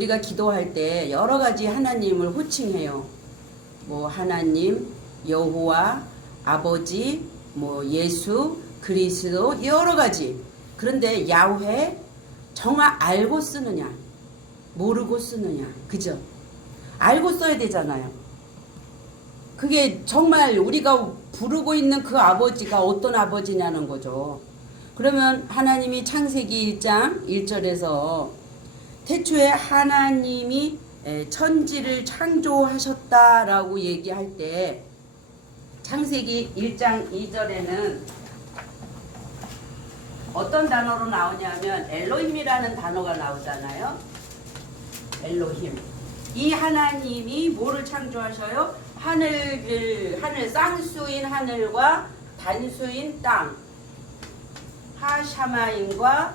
우리가 기도할 때 여러 가지 하나님을 호칭해요. 뭐 하나님, 여호와, 아버지, 뭐 예수, 그리스도 여러 가지. 그런데 야훼 정말 알고 쓰느냐, 모르고 쓰느냐, 그죠? 알고 써야 되잖아요. 그게 정말 우리가 부르고 있는 그 아버지가 어떤 아버지냐는 거죠. 그러면 하나님이 창세기 1장 1절에서 태초에 하나님이 천지를 창조하셨다라고 얘기할 때 창세기 1장 2절에는 어떤 단어로 나오냐면 엘로힘이라는 단어가 나오잖아요. 엘로힘. 이 하나님이 뭐를 창조하셔요? 하늘 쌍수인 하늘과 단수인 땅, 하샤마임과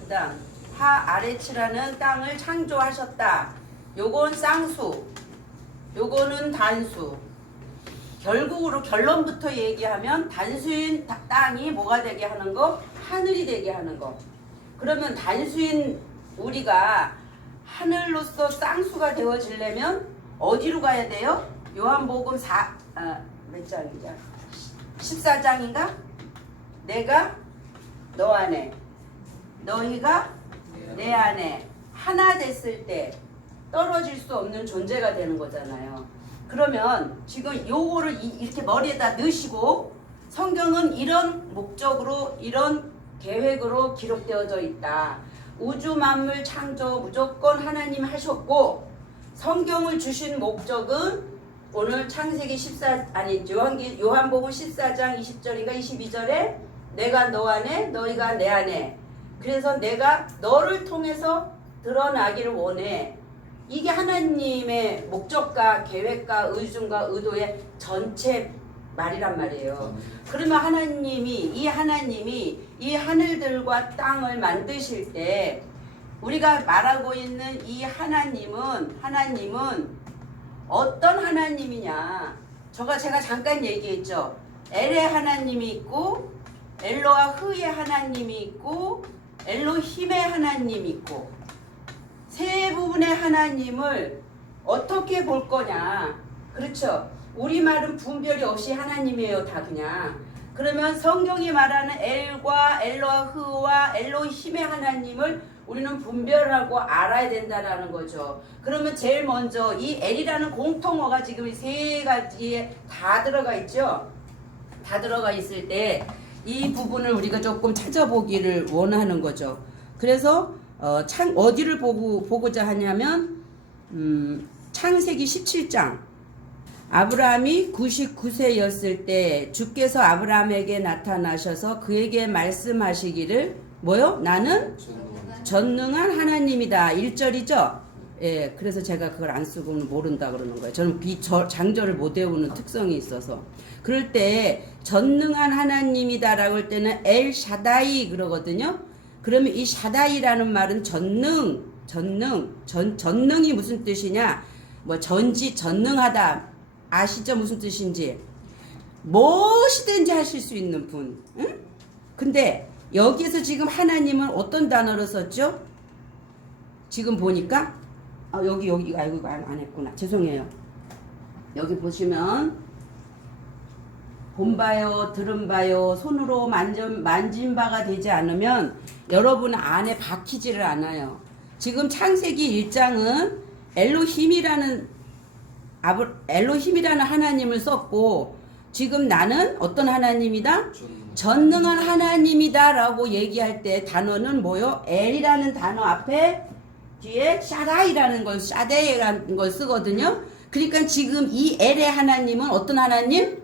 그다음 하아레츠라는 땅을 창조하셨다. 요건 쌍수, 요거는 단수. 결국으로 결론부터 얘기하면 단수인 땅이 뭐가 되게 하는 거? 하늘이 되게 하는 거. 그러면 단수인 우리가 하늘로서 쌍수가 되어지려면 어디로 가야 돼요? 요한복음 몇 장이냐? 14장인가? 내가 너 안에, 너희가 내 안에 하나 됐을 때 떨어질 수 없는 존재가 되는 거잖아요. 그러면 지금 요거를 이렇게 머리에다 넣으시고 성경은 이런 목적으로 이런 계획으로 기록되어져 있다. 우주 만물 창조 무조건 하나님 하셨고 성경을 주신 목적은 오늘 창세기 요한복음 14장 20절인가 22절에 내가 너 안에 너희가 내 안에 그래서 내가 너를 통해서 드러나기를 원해. 이게 하나님의 목적과 계획과 의중과 의도의 전체 말이란 말이에요. 그러면 하나님이 이 하늘들과 땅을 만드실 때 우리가 말하고 있는 이 하나님은 어떤 하나님이냐? 제가 잠깐 얘기했죠. 엘의 하나님이 있고 엘로와 흐의 하나님이 있고 엘로힘의 하나님이 있고 세 부분의 하나님을 어떻게 볼 거냐? 그렇죠? 우리말은 분별이 없이 하나님이에요. 다 그냥. 그러면 성경이 말하는 엘과 엘로와 흐와 엘로힘의 하나님을 우리는 분별하고 알아야 된다는 거죠. 그러면 제일 먼저 이 엘이라는 공통어가 지금 세 가지에 다 들어가 있죠. 다 들어가 있을 때 이 부분을 우리가 조금 찾아보기를 원하는 거죠. 그래서 어디를 보고자 하냐면 창세기 17장 아브라함이 99세였을 때 주께서 아브라함에게 나타나셔서 그에게 말씀하시기를 뭐요? 나는 전능한 하나님이다. 1절이죠. 예, 그래서 제가 그걸 안 쓰고는 모른다 그러는 거예요. 저는 장절을 못 외우는 특성이 있어서. 그럴 때 전능한 하나님이다라고 할 때는 엘 샤다이 그러거든요. 그러면 이 샤다이라는 말은 전능이 무슨 뜻이냐? 뭐 전지전능하다. 아시죠? 무슨 뜻인지. 무엇이든지 하실 수 있는 분. 응? 근데 여기에서 지금 하나님은 어떤 단어를 썼죠? 지금 보니까 여기 아이고 안 했구나. 죄송해요. 여기 보시면 본바요 들은바요 손으로 만진 바가 되지 않으면 여러분 안에 박히지를 않아요. 지금 창세기 1장은 엘로힘이라는 하나님을 썼고 지금 나는 어떤 하나님이다? 전능한 하나님이다 라고 얘기할 때 단어는 뭐요? 엘이라는 단어 앞에 뒤에 샤다이라는 걸 쓰거든요. 그러니까 지금 이 엘의 하나님은 어떤 하나님?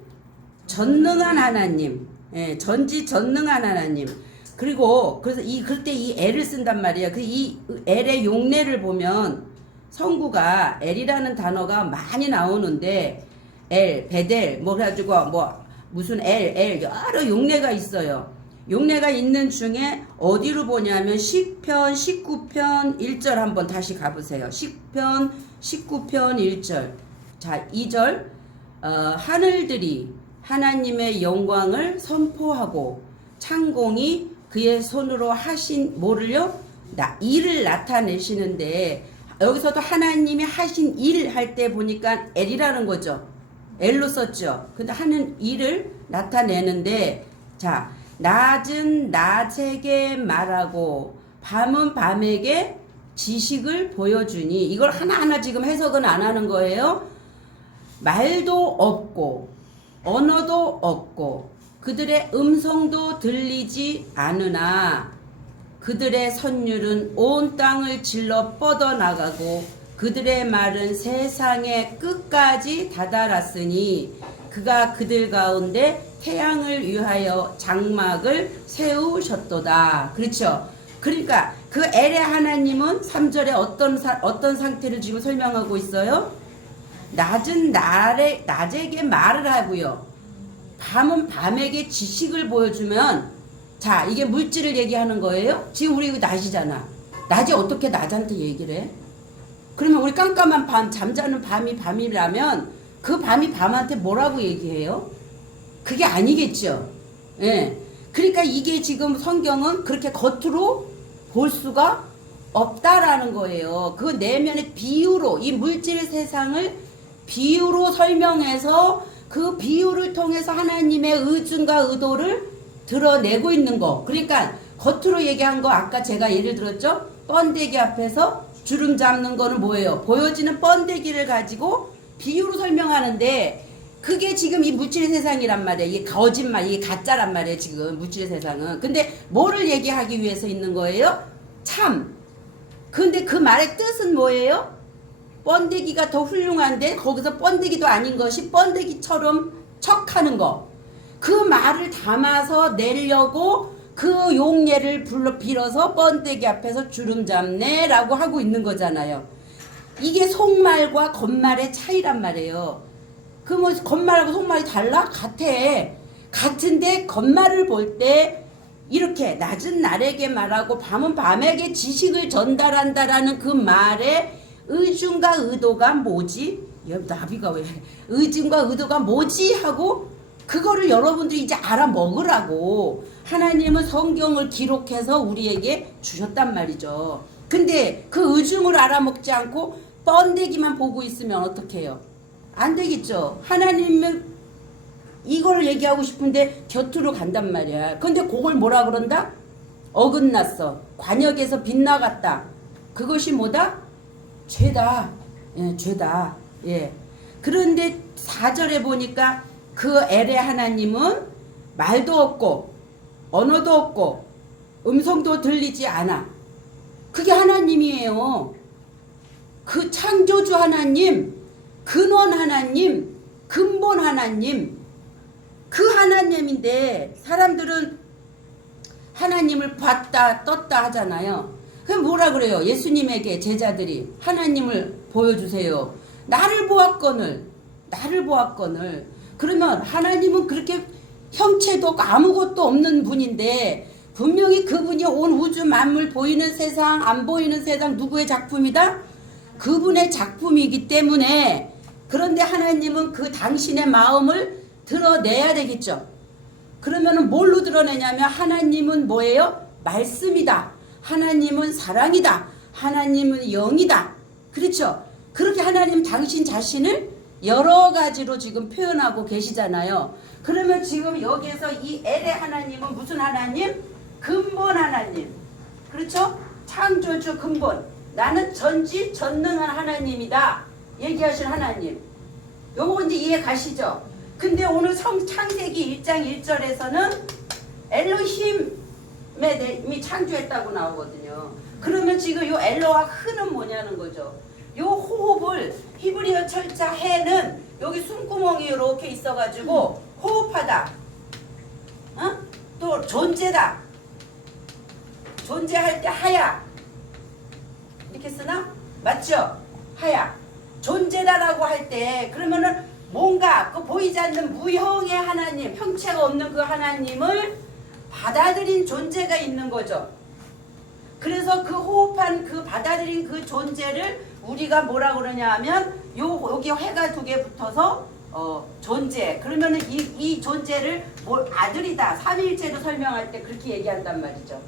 전능한 하나님. 예, 전지전능한 하나님. 그리고 그래서 그때 이 엘을 쓴단 말이에요. 이 엘의 용례를 보면 성구가 엘이라는 단어가 많이 나오는데 엘, 베델 뭐 그래가지고 무슨 엘 여러 용례가 있어요. 용례가 있는 중에 어디로 보냐면 시편 19편 1절 한번 다시 가보세요. 시편 19편 1절. 자, 2절 하늘들이 하나님의 영광을 선포하고 창공이 그의 손으로 하신 뭐를요? 일을 나타내시는데 여기서도 하나님이 하신 일 할 때 보니까 L이라는 거죠. L로 썼죠. 근데 하는 일을 나타내는데 자, 낮은 낮에게 말하고 밤은 밤에게 지식을 보여주니 이걸 하나하나 지금 해석은 안 하는 거예요. 말도 없고 언어도 없고 그들의 음성도 들리지 않으나 그들의 선율은 온 땅을 질러 뻗어나가고 그들의 말은 세상의 끝까지 다다랐으니 그가 그들 가운데 태양을 위하여 장막을 세우셨도다. 그렇죠? 그러니까 그 엘의 하나님은 3절에 어떤 상태를 지금 설명하고 있어요? 낮은 낮에게 말을 하고요. 밤은 밤에게 지식을 보여주면 자, 이게 물질을 얘기하는 거예요? 지금 우리 이거 낮이잖아. 낮이 어떻게 낮한테 얘기를 해? 그러면 우리 깜깜한 밤, 잠자는 밤이 밤이라면 그 밤이 밤한테 뭐라고 얘기해요? 그게 아니겠죠. 예. 그러니까 이게 지금 성경은 그렇게 겉으로 볼 수가 없다라는 거예요. 그 내면의 비유로, 이 물질 세상을 비유로 설명해서 그 비유를 통해서 하나님의 의중과 의도를 드러내고 있는 거. 그러니까 겉으로 얘기한 거 아까 제가 예를 들었죠. 번데기 앞에서 주름 잡는 거는 뭐예요? 보여지는 번데기를 가지고 비유로 설명하는데 그게 지금 이 물질의 세상이란 말이에요. 이게 거짓말, 이게 가짜란 말이에요. 지금 물질의 세상은. 근데 뭐를 얘기하기 위해서 있는 거예요? 참. 근데 그 말의 뜻은 뭐예요? 번데기가 더 훌륭한데 거기서 번데기도 아닌 것이 번데기처럼 척하는 거. 그 말을 담아서 내려고 그 용례를 빌어서 번데기 앞에서 주름 잡네 라고 하고 있는 거잖아요. 이게 속말과 겉말의 차이란 말이에요. 그 뭐 겉말하고 속말이 달라? 같아. 같은데 겉말을 볼 때 이렇게 낮은 날에게 말하고 밤은 밤에게 지식을 전달한다라는 그 말의 의중과 의도가 뭐지? 나비가 왜 의중과 의도가 뭐지? 하고 그거를 여러분들이 이제 알아먹으라고 하나님은 성경을 기록해서 우리에게 주셨단 말이죠. 근데 그 의중을 알아먹지 않고 번데기만 보고 있으면 어떻게 해요? 안 되겠죠. 하나님은 이걸 얘기하고 싶은데 곁으로 간단 말이야. 근데 그걸 뭐라 그런다? 어긋났어. 관역에서 빗나갔다. 그것이 뭐다? 죄다. 예, 죄다. 예. 그런데 4절에 보니까 그 엘의 하나님은 말도 없고 언어도 없고 음성도 들리지 않아. 그게 하나님이에요. 그 창조주 하나님, 근원 하나님, 근본 하나님, 그 하나님인데 사람들은 하나님을 봤다 떴다 하잖아요. 그럼 뭐라 그래요? 예수님에게 제자들이 하나님을 보여주세요. 나를 보았거늘. 그러면 하나님은 그렇게 형체도 없고 아무것도 없는 분인데 분명히 그분이 온 우주 만물 보이는 세상 안 보이는 세상 누구의 작품이다? 그분의 작품이기 때문에 그런데 하나님은 그 당신의 마음을 드러내야 되겠죠. 그러면은 뭘로 드러내냐면 하나님은 뭐예요? 말씀이다. 하나님은 사랑이다. 하나님은 영이다. 그렇죠? 그렇게 하나님 당신 자신을 여러 가지로 지금 표현하고 계시잖아요. 그러면 지금 여기에서 이 엘의 하나님은 무슨 하나님? 근본 하나님. 그렇죠? 창조주 근본. 나는 전지전능한 하나님이다. 얘기하신 하나님. 요거 이제 이해 가시죠? 근데 오늘 창세기 1장 1절에서는 엘로힘이 창조했다고 나오거든요. 그러면 지금 요 엘로와 흐는 뭐냐는 거죠. 요 호흡을 히브리어 철자 해는 여기 숨구멍이 이렇게 있어가지고 호흡하다. 또 존재다. 존재할 때 하야. 이렇게 쓰나? 맞죠? 하야. 존재다라고 할 때 그러면은 뭔가 그 보이지 않는 무형의 하나님, 형체가 없는 그 하나님을 받아들인 존재가 있는 거죠. 그래서 그 호흡한 그 받아들인 그 존재를 우리가 뭐라 그러냐 하면 여기 해가 두 개 붙어서 존재. 그러면은 이 존재를 아들이다. 삼위일체로 설명할 때 그렇게 얘기한단 말이죠.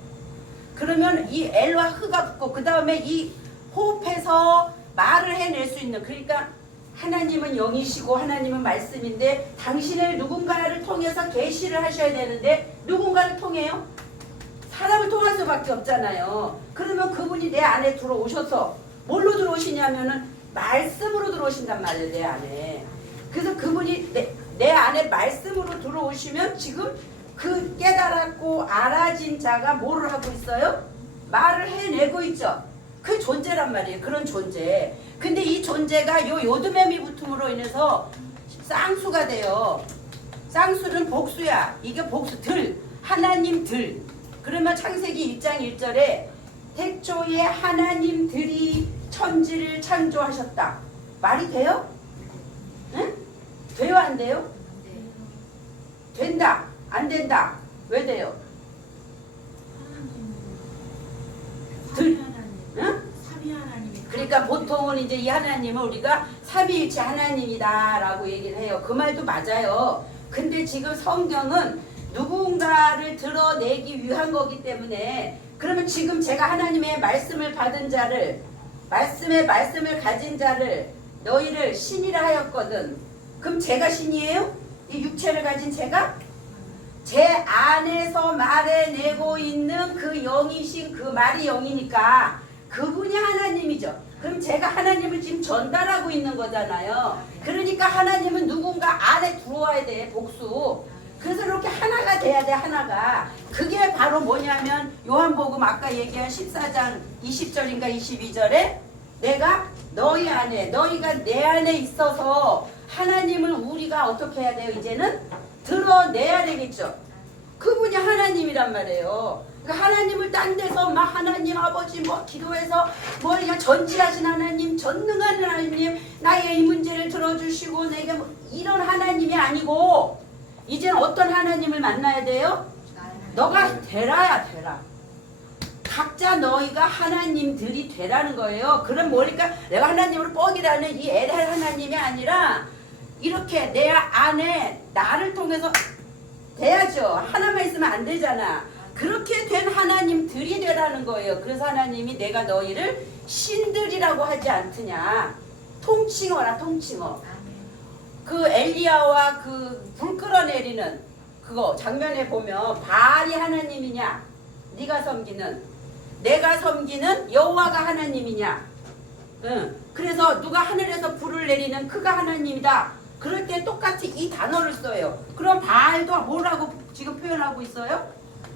그러면 이 L와 흐가 붙고 그 다음에 이 호흡해서 말을 해낼 수 있는, 그러니까 하나님은 영이시고 하나님은 말씀인데 당신을 누군가를 통해서 계시를 하셔야 되는데 누군가를 통해요? 사람을 통할 수밖에 없잖아요. 그러면 그분이 내 안에 들어오셔서 뭘로 들어오시냐면은 말씀으로 들어오신단 말이에요. 내 안에. 그래서 그분이 내 안에 말씀으로 들어오시면 지금 그 깨달았고 알아진 자가 뭐를 하고 있어요? 말을 해내고 있죠. 그 존재란 말이에요. 그런 존재. 근데 이 존재가 요드매미 붙음으로 인해서 쌍수가 돼요. 쌍수는 복수야. 이게 복수. 들. 하나님 들. 그러면 창세기 1장 1절에 태초에 하나님들이 천지를 창조하셨다. 말이 돼요? 응? 돼요? 안 돼요? 된다. 안 된다. 왜 돼요? 응? 그러니까 보통은 이제 이 하나님은 우리가 삼위일체 하나님이다라고 얘기를 해요. 그 말도 맞아요. 근데 지금 성경은 누군가를 드러내기 위한 거기 때문에, 그러면 지금 제가 하나님의 말씀을 받은 자를, 말씀의 말씀을 가진 자를 너희를 신이라 하였거든. 그럼 제가 신이에요? 이 육체를 가진 제가? 제 안에서 말해내고 있는 그 영이신 그 말이 영이니까 그분이 하나님이죠. 그럼 제가 하나님을 지금 전달하고 있는 거잖아요. 그러니까 하나님은 누군가 안에 들어와야 돼. 복수. 그래서 이렇게 하나가 돼야 돼. 하나가. 그게 바로 뭐냐면 요한복음 아까 얘기한 14장 20절인가 22절에 내가 너희 안에, 너희가 내 안에 있어서 하나님을 우리가 어떻게 해야 돼요? 이제는 드러내야 되겠죠. 그분이 하나님이란 말이에요. 그러니까 하나님을 딴 데서 막 하나님 아버지 뭐 기도해서 뭐 그냥 전지하신 하나님, 전능한 하나님, 나의 이 문제를 들어주시고 내게 뭐 이런 하나님이 아니고 이제는 어떤 하나님을 만나야 돼요? 너가 되라야 되라. 각자 너희가 하나님들이 되라는 거예요. 그럼 뭐니까 내가 하나님으로 뻑이라는 이 LL 하나님이 아니라 이렇게 내 안에 나를 통해서 돼야죠. 하나만 있으면 안 되잖아. 그렇게 된 하나님들이 되라는 거예요. 그래서 하나님이 내가 너희를 신들이라고 하지 않느냐. 통칭어라, 통칭어. 그 엘리야와 그 불 끌어내리는 그거 장면에 보면 바알이 하나님이냐, 네가 섬기는, 내가 섬기는 여호와가 하나님이냐. 응. 그래서 누가 하늘에서 불을 내리는 그가 하나님이다. 그럴 때 똑같이 이 단어를 써요. 그럼 바알도 뭐라고 지금 표현하고 있어요?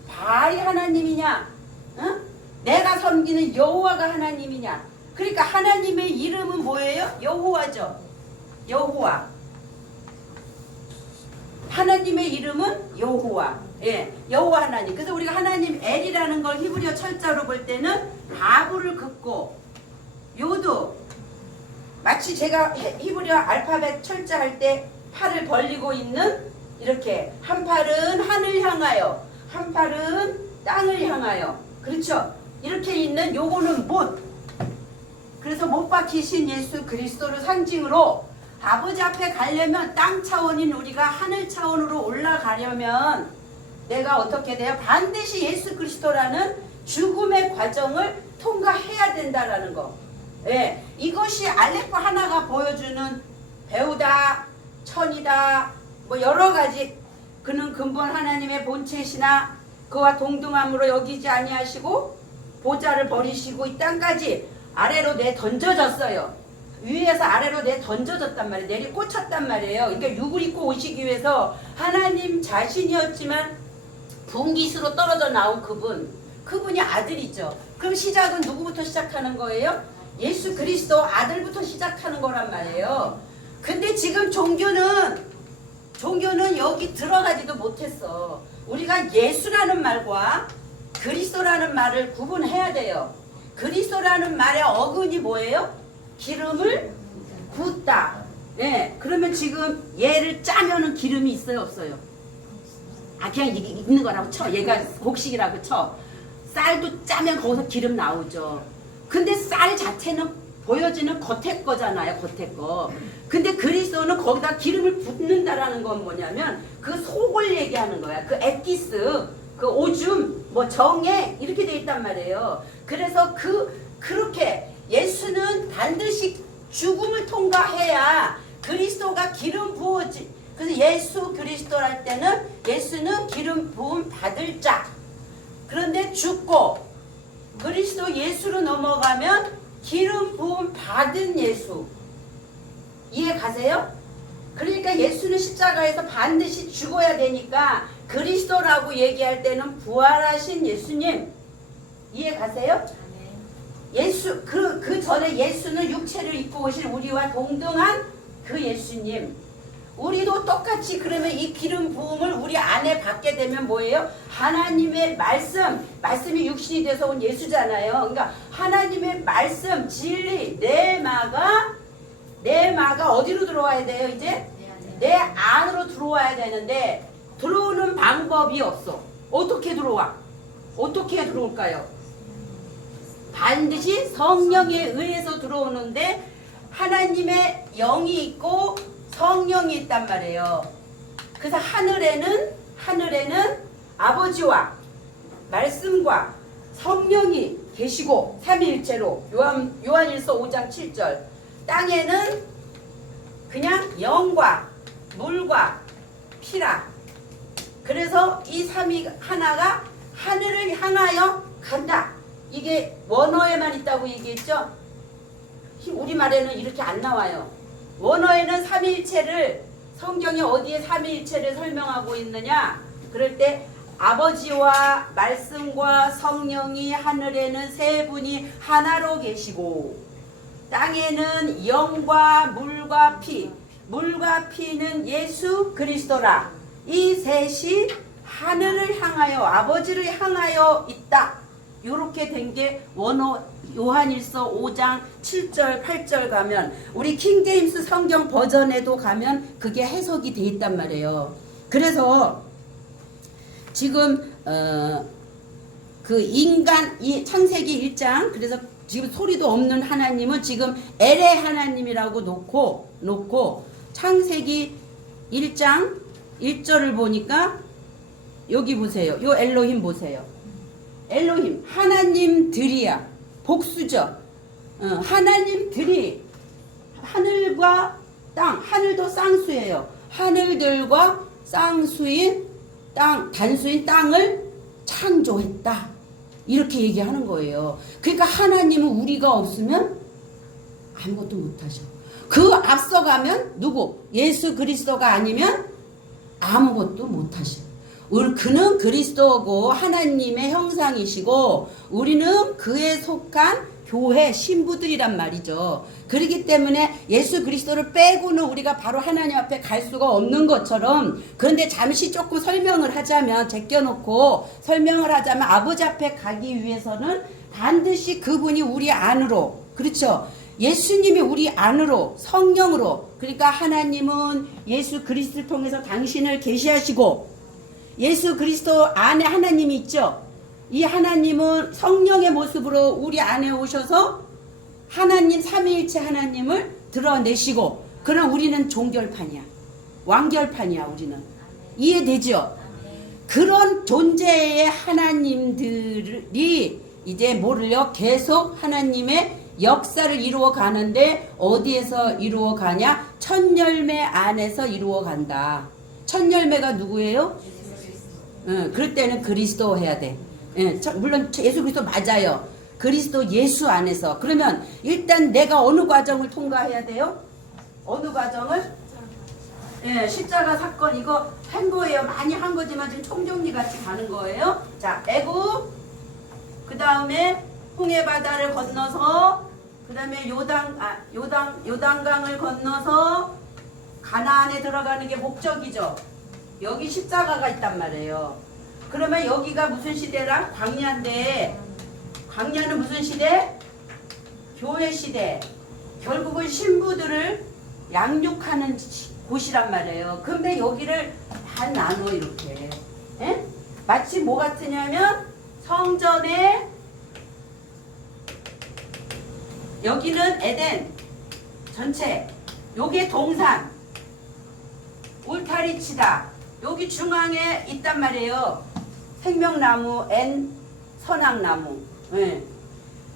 바알이 하나님이냐? 응? 내가 섬기는 여호와가 하나님이냐? 그러니까 하나님의 이름은 뭐예요? 여호와죠. 여호와. 하나님의 이름은 여호와. 예, 여호와 하나님. 그래서 우리가 하나님 엘이라는 걸 히브리어 철자로 볼 때는 바브를 긋고 요도, 마치 제가 히브리어 알파벳 철자 할 때 팔을 벌리고 있는 이렇게 한 팔은 하늘 향하여 한 팔은 땅을 향하여, 그렇죠? 이렇게 있는 요거는 못. 그래서 못 박히신 예수 그리스도를 상징으로 아버지 앞에 가려면 땅 차원인 우리가 하늘 차원으로 올라가려면 내가 어떻게 돼요? 반드시 예수 그리스도라는 죽음의 과정을 통과해야 된다라는 거. 예, 이것이 알레포 하나가 보여주는 배우다, 천이다, 뭐 여러 가지. 그는 근본 하나님의 본체시나 그와 동등함으로 여기지 아니하시고 보좌를 버리시고 이 땅까지 아래로 내 던져졌어요. 위에서 아래로 내 던져졌단 말이에요. 내리 꽂혔단 말이에요. 그러니까 육을 입고 오시기 위해서 하나님 자신이었지만 분깃으로 떨어져 나온 그분이 아들이죠. 그럼 시작은 누구부터 시작하는 거예요? 예수 그리스도 아들부터 시작하는 거란 말이에요. 근데 지금 종교는 여기 들어가지도 못했어. 우리가 예수라는 말과 그리스도라는 말을 구분해야 돼요. 그리스도라는 말의 어근이 뭐예요? 기름을 붓다. 네, 그러면 지금 얘를 짜면은 기름이 있어요, 없어요? 아, 그냥 있는 거라고 쳐. 얘가 곡식이라고 쳐. 쌀도 짜면 거기서 기름 나오죠. 근데 쌀 자체는 보여지는 겉에 거잖아요, 겉에 거. 근데 그리스도는 거기다 기름을 붓는다라는 건 뭐냐면 그 속을 얘기하는 거야. 그 엑기스, 그 그 오줌, 뭐 정액 이렇게 돼 있단 말이에요. 그래서 그렇게 예수는 반드시 죽음을 통과해야 그리스도가 기름 부어지. 그래서 예수 그리스도랄 때는 예수는 기름 부음 받을 자. 그런데 죽고 그리스도 예수로 넘어가면 기름 부음 받은 예수. 이해 가세요? 그러니까 예수는 십자가에서 반드시 죽어야 되니까 그리스도라고 얘기할 때는 부활하신 예수님. 이해 가세요? 예수 그 전에 예수는 육체를 입고 오실 우리와 동등한 그 예수님. 우리도 똑같이 그러면 이 기름 부음을 우리 안에 받게 되면 뭐예요? 하나님의 말씀이 육신이 돼서 온 예수잖아요. 그러니까 하나님의 말씀, 진리, 내 마가 어디로 들어와야 돼요? 이제 내 안으로 들어와야 되는데 들어오는 방법이 없어. 어떻게 들어와? 어떻게 들어올까요? 반드시 성령에 의해서 들어오는데 하나님의 영이 있고 성령이 있단 말이에요. 그래서 하늘에는 아버지와 말씀과 성령이 계시고 삼위일체로 요한일서 5장 7절. 땅에는 그냥 영과 물과 피라. 그래서 이 삼위 하나가 하늘을 향하여 간다. 이게 원어에만 있다고 얘기했죠? 우리말에는 이렇게 안 나와요. 원어에는 삼위일체를 성경이 어디에 삼위일체를 설명하고 있느냐? 그럴 때 아버지와 말씀과 성령이 하늘에는 세 분이 하나로 계시고 땅에는 영과 물과 피, 물과 피는 예수 그리스도라. 이 셋이 하늘을 향하여 아버지를 향하여 있다. 이렇게 된 게 원어 요한일서 5장 7절 8절 가면 우리 킹제임스 성경 버전에도 가면 그게 해석이 돼 있단 말이에요. 그래서 지금 그 인간 이 창세기 1장 그래서 지금 소리도 없는 하나님은 지금 엘의 하나님이라고 놓고 창세기 1장 1절을 보니까 여기 보세요. 요 엘로힘 보세요. 엘로힘 하나님들이야. 복수죠. 하나님들이 하늘과 땅, 하늘도 쌍수예요. 하늘들과 쌍수인 땅, 단수인 땅을 창조했다. 이렇게 얘기하는 거예요. 그러니까 하나님은 우리가 없으면 아무것도 못하셔. 그 앞서가면 누구? 예수 그리스도가 아니면 아무것도 못하셔. 그는 그리스도고 하나님의 형상이시고 우리는 그에 속한 교회 신부들이란 말이죠. 그렇기 때문에 예수 그리스도를 빼고는 우리가 바로 하나님 앞에 갈 수가 없는 것처럼 그런데 잠시 조금 설명을 하자면 제껴놓고 설명을 하자면 아버지 앞에 가기 위해서는 반드시 그분이 우리 안으로 그렇죠. 예수님이 우리 안으로 성령으로 그러니까 하나님은 예수 그리스도를 통해서 당신을 계시하시고 예수 그리스도 안에 하나님이 있죠. 이 하나님은 성령의 모습으로 우리 안에 오셔서 하나님 삼위일체 하나님을 드러내시고 그럼 우리는 종결판이야. 완결판이야 우리는. 이해되죠? 그런 존재의 하나님들이 이제 뭐를요? 계속 하나님의 역사를 이루어 가는데 어디에서 이루어 가냐? 첫 열매 안에서 이루어 간다. 첫 열매가 누구예요? 그럴 때는 그리스도 해야 돼. 물론 예수 그리스도 맞아요. 그리스도 예수 안에서. 그러면 일단 내가 어느 과정을 통과해야 돼요? 어느 과정을? 십자가 사건 이거 한 거예요. 많이 한 거지만 지금 총정리 같이 가는 거예요. 자, 애굽 그 다음에 홍해 바다를 건너서 그 다음에 요단강을 건너서 가나안에 들어가는 게 목적이죠. 여기 십자가가 있단 말이에요. 그러면 여기가 무슨 시대랑? 광야인데 광야는 무슨 시대? 교회 시대. 결국은 신부들을 양육하는 곳이란 말이에요. 근데 여기를 다 나눠 이렇게. 에? 마치 뭐 같으냐면 성전에 여기는 에덴 전체 요게 동산 울타리 치다 여기 중앙에 있단 말이에요. 생명나무 N 선악나무. 예.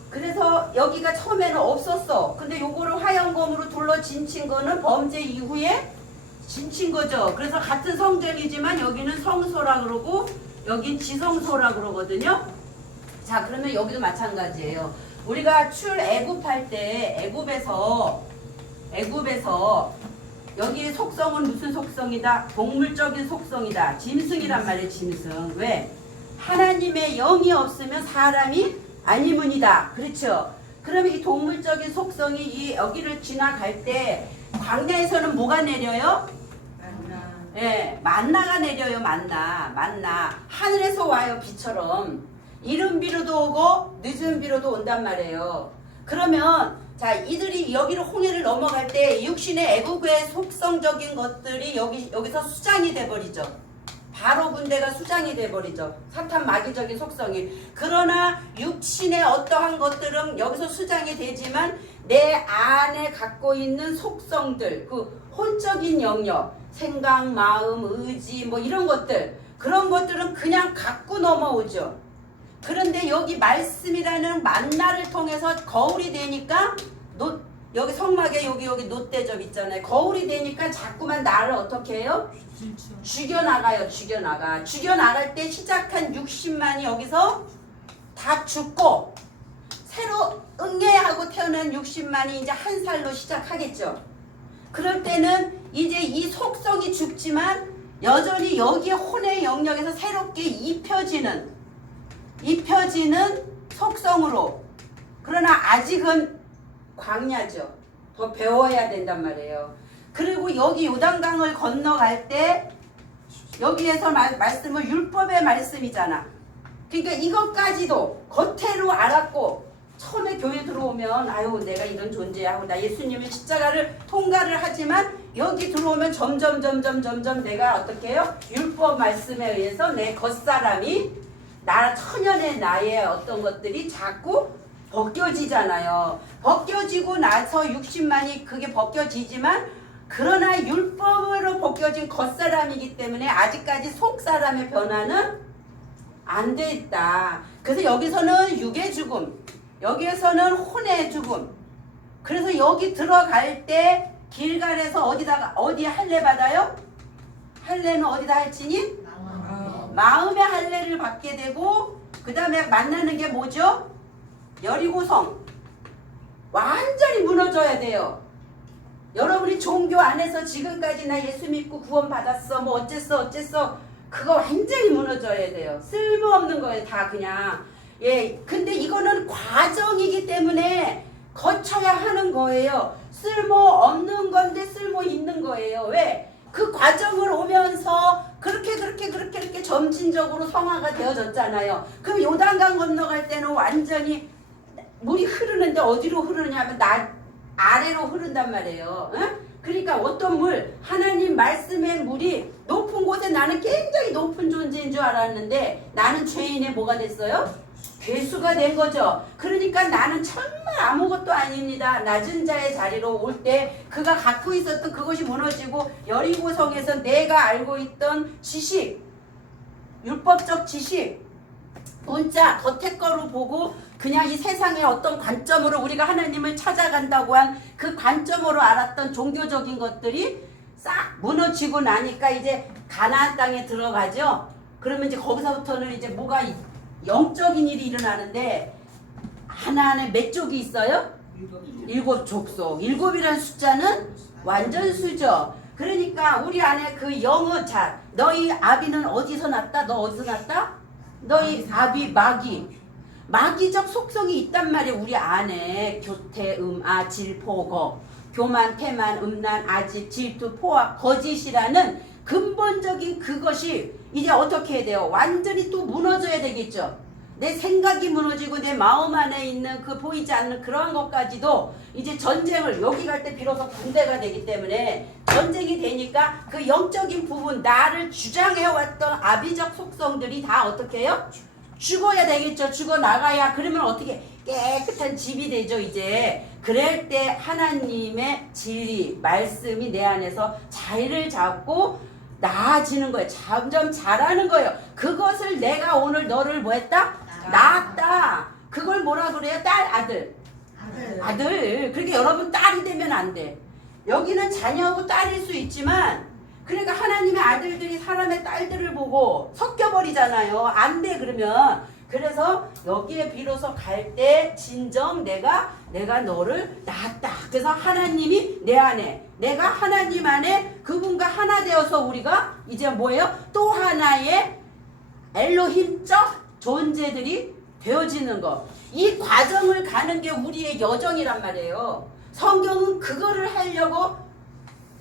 그래서 여기가 처음에는 없었어. 근데 요거를 화영검으로 둘러 진친 거는 범죄 이후에 진친 거죠. 그래서 같은 성전이지만 여기는 성소라 그러고 여긴 지성소라 그러거든요. 자, 그러면 여기도 마찬가지예요. 우리가 출애굽할 때 애굽에서 여기 속성은 무슨 속성이다? 동물적인 속성이다. 짐승이란 말이에요. 짐승. 왜? 하나님의 영이 없으면 사람이 아니문이다. 그렇죠? 그러면 이 동물적인 속성이 이 여기를 지나갈 때 광야에서는 뭐가 내려요? 예, 만나가 내려요. 만나. 하늘에서 와요. 비처럼. 이른 비로도 오고 늦은 비로도 온단 말이에요. 그러면 자, 이들이 여기로 홍해를 넘어갈 때 육신의 애국의 속성적인 것들이 여기서 수장이 돼버리죠. 바로 군대가 수장이 돼버리죠. 사탄 마귀적인 속성이. 그러나 육신의 어떠한 것들은 여기서 수장이 되지만 내 안에 갖고 있는 속성들, 그 혼적인 영역, 생각, 마음, 의지 뭐 이런 것들, 그런 것들은 그냥 갖고 넘어오죠. 그런데 여기 말씀이라는 만나를 통해서 거울이 되니까 여기 성막에 여기 놋대접 있잖아요. 거울이 되니까 자꾸만 나를 어떻게 해요? 죽여나가요. 죽여나갈 때 시작한 60만이 여기서 다 죽고 새로 응애하고 태어난 60만이 이제 한 살로 시작하겠죠. 그럴 때는 이제 이 속성이 죽지만 여전히 여기에 혼의 영역에서 새롭게 입혀지는 속성으로. 그러나 아직은 광야죠. 더 배워야 된단 말이에요. 그리고 여기 요단강을 건너갈 때 여기에서 말씀은 율법의 말씀이잖아. 그러니까 이것까지도 겉으로 알았고 처음에 교회 들어오면 아유 내가 이런 존재야 하고 나 예수님의 십자가를 통과를 하지만 여기 들어오면 점점 내가 어떻게 해요? 율법 말씀에 의해서 내 겉사람이 나 천연의 나의 어떤 것들이 자꾸 벗겨지잖아요. 벗겨지고 나서 60만이 그게 벗겨지지만 그러나 율법으로 벗겨진 겉사람이기 때문에 아직까지 속사람의 변화는 안 돼 있다. 그래서 여기서는 육의 죽음, 여기에서는 혼의 죽음. 그래서 여기 들어갈 때 길갈에서 어디 할례 받아요? 할례는 어디다 할지니? 마음의 할례를 받게 되고 그 다음에 만나는 게 뭐죠? 여리고성. 완전히 무너져야 돼요. 여러분이 종교 안에서 지금까지 나 예수 믿고 구원 받았어 뭐 어쨌어 그거 완전히 무너져야 돼요. 쓸모없는 거예요. 다 그냥. 예, 근데 이거는 과정이기 때문에 거쳐야 하는 거예요. 쓸모없는 건데 쓸모 있는 거예요. 왜? 그 과정을 오면서 그렇게 점진적으로 성화가 되어졌잖아요. 그럼 요단강 건너갈 때는 완전히 물이 흐르는데 어디로 흐르냐면 아래로 흐른단 말이에요. 응? 그러니까 어떤 물, 하나님 말씀의 물이 높은 곳에 나는 굉장히 높은 존재인 줄 알았는데 나는 죄인의 뭐가 됐어요? 괴수가 된 거죠. 그러니까 나는 정말 아무것도 아닙니다. 낮은 자의 자리로 올 때 그가 갖고 있었던 그것이 무너지고 여리고성에서 내가 알고 있던 지식, 율법적 지식, 문자, 겉에 거로 보고 그냥 이 세상의 어떤 관점으로 우리가 하나님을 찾아간다고 한 그 관점으로 알았던 종교적인 것들이 싹 무너지고 나니까 이제 가나안 땅에 들어가죠. 그러면 이제 거기서부터는 이제 뭐가 영적인 일이 일어나는데 하나 안에 몇 족이 있어요? 7 족속. 7이라는 숫자는 완전수죠. 그러니까 우리 안에 그 영은 자 너희 아비는 어디서 났다? 너 어디서 났다? 너희 아비 마귀적 속성이 있단 말이에요. 우리 안에 교태, 질, 포거, 교만, 태만, 음란, 아집, 질투, 포악, 거짓이라는 근본적인 그것이 이제 어떻게 해야 돼요? 완전히 또 무너져야 되겠죠. 내 생각이 무너지고 내 마음 안에 있는 그 보이지 않는 그러한 것까지도 이제 전쟁을 여기 갈 때 비로소 군대가 되기 때문에 전쟁이 되니까 그 영적인 부분 나를 주장해왔던 아비적 속성들이 다 어떻게 해요? 죽어야 되겠죠. 죽어나가야 그러면 어떻게 깨끗한 집이 되죠. 이제 그럴 때 하나님의 진리 말씀이 내 안에서 자리를 잡고 나아지는 거예요. 점점 자라는 거예요. 그것을 내가 오늘 너를 뭐 했다? 낳았다. 그걸 뭐라 그래요? 딸, 아들. 아들. 그러니까 여러분 딸이 되면 안 돼. 여기는 자녀하고 딸일 수 있지만 그러니까 하나님의 아들들이 사람의 딸들을 보고 섞여버리잖아요. 안 돼 그러면. 그래서 여기에 비로소 갈 때 진정 내가 너를 낳았다. 그래서 하나님이 내 안에 내가 하나님 안에 그분과 하나 되어서 우리가 이제 뭐예요? 또 하나의 엘로힘적 존재들이 되어지는 거. 이 과정을 가는 게 우리의 여정이란 말이에요. 성경은 그거를 하려고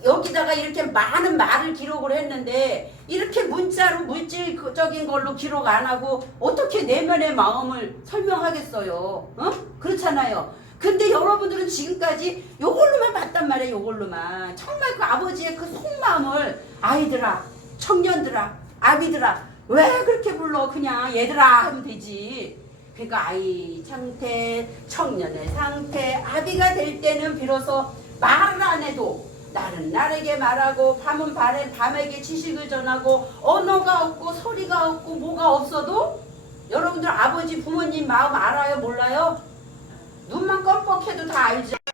여기다가 이렇게 많은 말을 기록을 했는데 이렇게 문자로 물질적인 걸로 기록 안 하고 어떻게 내면의 마음을 설명하겠어요. 어? 그렇잖아요. 근데 여러분들은 지금까지 요걸로만 봤단 말이에요. 요걸로만. 정말 그 아버지의 그 속마음을 아이들아, 청년들아, 아비들아 왜 그렇게 불러? 그냥 얘들아 하면 되지. 그러니까 아이 상태, 청년의 상태, 아비가 될 때는 비로소 말을 안 해도 날은 날에게 말하고 밤은 밤에게 지식을 전하고 언어가 없고 소리가 없고 뭐가 없어도 여러분들 아버지 부모님 마음 알아요? 몰라요? 눈만 껌뻑해도 다 알죠.